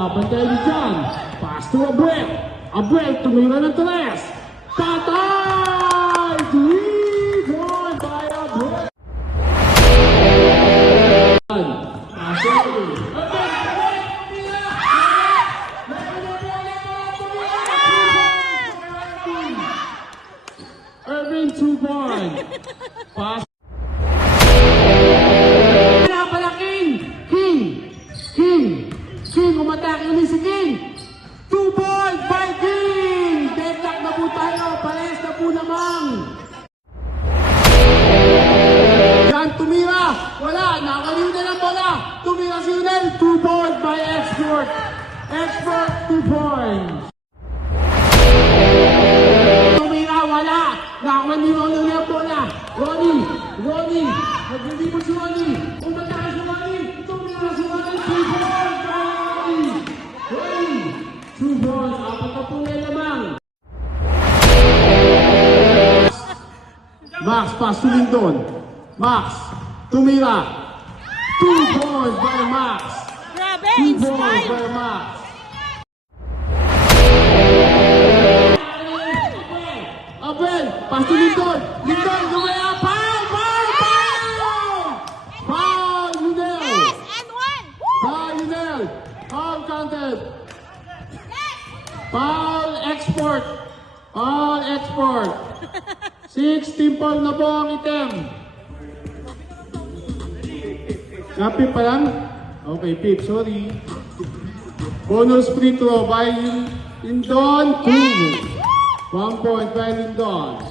Bantay ni John. Pass to Abreu. Abreu, tumira ng 3. Patay! 3-1 by Abreu. Irving 2-1. Pass. King, umatake ulit si King. 2-point by King. Deadlock na po tayo. Pares na po namang. Yan, tumira. Wala, nakaliw na lang bola. Tumira si Unel. 2-point by Export. Export, 2 points. Tumira, wala. Nakakuha ni Ronnie na bola. Ronnie. Naglilipot si Ronnie. Umatake si Ronnie. Tumira si Ronnie. 2 points. 2 balls, 4 na po na lamang. Max, pass to Lindon. Max, tumira. 2 balls by Max. 2 balls by Max. Abel, pass to Lindon. Lindon, gumaya. Foul, Lindon. Yes, and 1. Foul, Lindon. Foul counted. Foul Export. All Export. 6 team foul na po ang item. Happy pa lang? Okay, Pip, sorry. Bonus free throw by Lindon. 2. 1 point by Lindon.